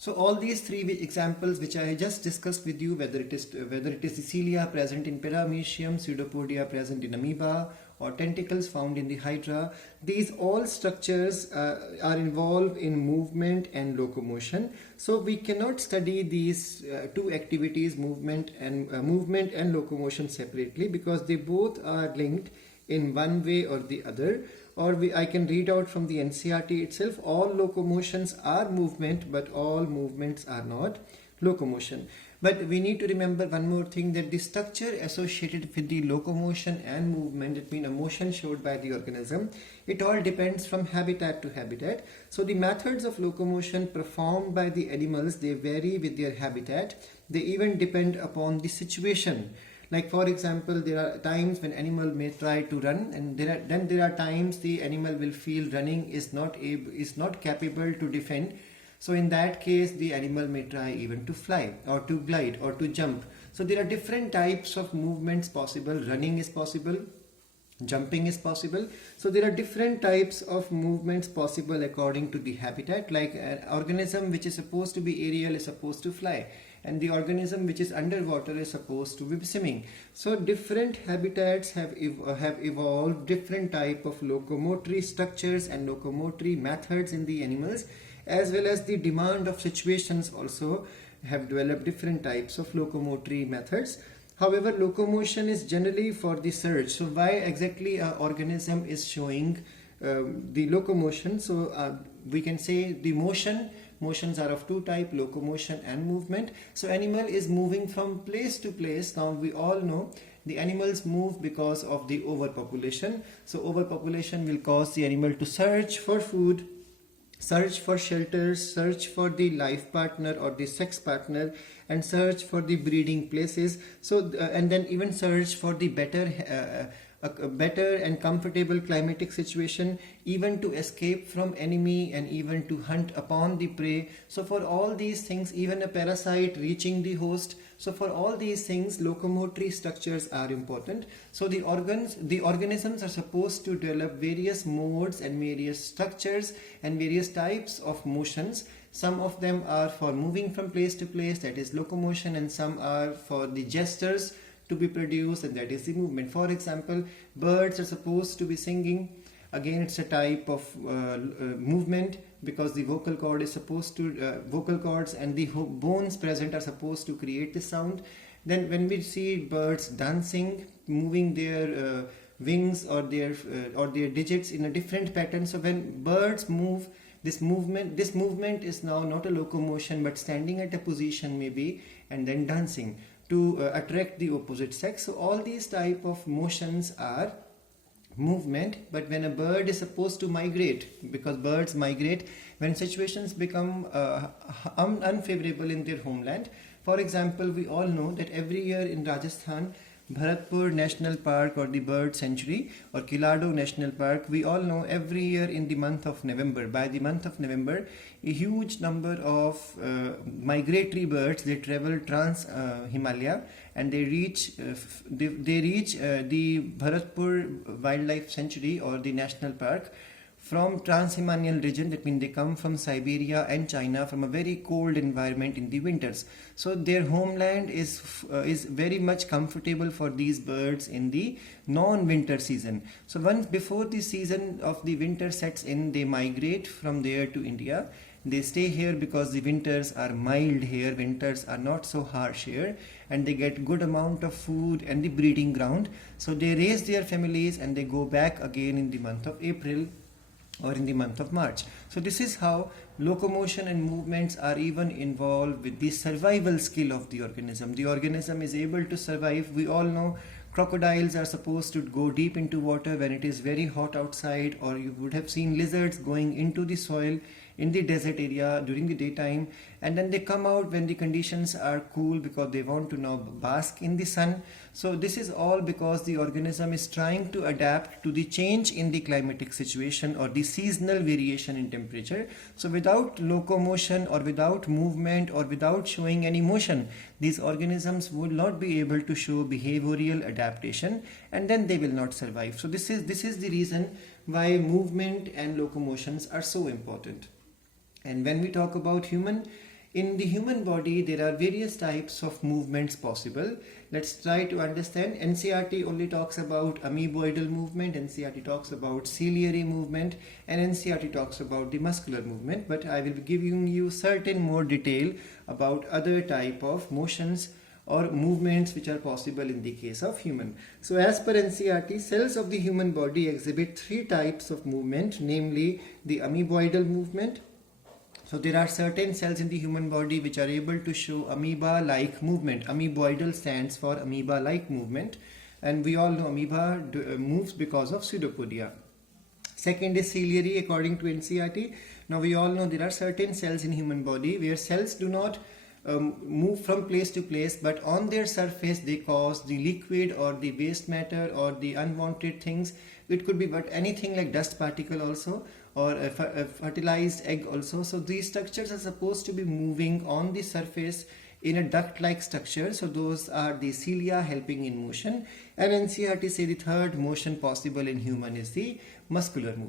So all these three examples which I just discussed with you, whether it is the cilia present in paramecium, pseudopodia present in amoeba, or tentacles found in the hydra, these all structures are involved in movement and locomotion. So we cannot study these two activities, movement and locomotion, separately, because they both are linked in one way or the other. Or I can read out from the NCERT itself, all locomotions are movement, but all movements are not locomotion. But we need to remember one more thing, that the structure associated with the locomotion and movement, it means a motion showed by the organism, it all depends from habitat to habitat. So the methods of locomotion performed by the animals, they vary with their habitat. They even depend upon the situation. Like for example, there are times when animal may try to run, and then there are times the animal will feel running is not capable to defend. So in that case, the animal may try even to fly or to glide or to jump. So there are different types of movements possible. Running is possible, jumping is possible. So there are different types of movements possible according to the habitat. Like an organism which is supposed to be aerial is supposed to fly, and the organism which is underwater is supposed to be swimming. So different habitats have evolved different type of locomotory structures and locomotory methods in the animals, as well as the demand of situations also have developed different types of locomotory methods. However, locomotion is generally for the search. So why exactly an organism is showing the locomotion? So we can say the motions are of two types, locomotion and movement. So animal is moving from place to place. Now we all know the animals move because of the overpopulation. So overpopulation will cause the animal to search for food, search for shelter, search for the life partner or the sex partner, and search for the breeding places. So and then even search for the a better and comfortable climatic situation, even to escape from enemy and even to hunt upon the prey. So for all these things, even a parasite reaching the host, so for all these things, locomotory structures are important. So the organisms are supposed to develop various modes and various structures and various types of motions. Some of them are for moving from place to place, that is locomotion, and some are for the gestures to be produced, and that is the movement. For example, birds are supposed to be singing. Again, it's a type of movement, because the vocal cord is supposed to vocal cords and the bones present are supposed to create the sound. Then when we see birds dancing, moving their wings or their digits in a different pattern, so when birds move, this movement is now not a locomotion, but standing at a position maybe and then dancing to attract the opposite sex. So all these type of motions are movement. But when a bird is supposed to migrate, because birds migrate when situations become unfavorable in their homeland. For example, we all know that every year in Rajasthan, Bharatpur National Park or the Bird Sanctuary or Kilado National Park, we all know every year in the month of November, by the month of November, a huge number of migratory birds, they travel trans Himalaya, and they reach the Bharatpur Wildlife Sanctuary or the National Park from Trans-Himalayan region. That means they come from Siberia and China, from a very cold environment in the winters. So their homeland is very much comfortable for these birds in the non-winter season. So once before the season of the winter sets in, they migrate from there to India. They stay here because the winters are mild here, winters are not so harsh here, and they get good amount of food and the breeding ground. So they raise their families and they go back again in the month of April or in the month of March. So this is how locomotion and movements are even involved with the survival skill of the organism. The organism is able to survive. We all know crocodiles are supposed to go deep into water when it is very hot outside, or you would have seen lizards going into the soil in the desert area during the daytime, and then they come out when the conditions are cool because they want to now bask in the sun. So this is all because the organism is trying to adapt to the change in the climatic situation or the seasonal variation in temperature. So without locomotion or without movement or without showing any motion, these organisms would not be able to show behavioral adaptation, and then they will not survive. So this is the reason why movement and locomotions are so important. And when we talk about human In the human body, there are various types of movements possible. Let's try to understand. NCERT only talks about amoeboidal movement, NCERT talks about ciliary movement, and NCERT talks about the muscular movement. But I will be giving you certain more detail about other type of motions or movements which are possible in the case of human. So as per NCERT, cells of the human body exhibit three types of movement, namely the amoeboidal movement. So there are certain cells in the human body which are able to show amoeba-like movement. Amoeboidal stands for amoeba-like movement, and we all know amoeba moves because of pseudopodia. Second is ciliary according to NCERT. Now we all know there are certain cells in human body where cells do not move from place to place, but on their surface they cause the liquid or the waste matter or the unwanted things. It could be but anything like dust particle also, or a fertilized egg also. So these structures are supposed to be moving on the surface in a duct-like structure. So those are the cilia helping in motion. And NCERT say the third motion possible in human is the muscular movement.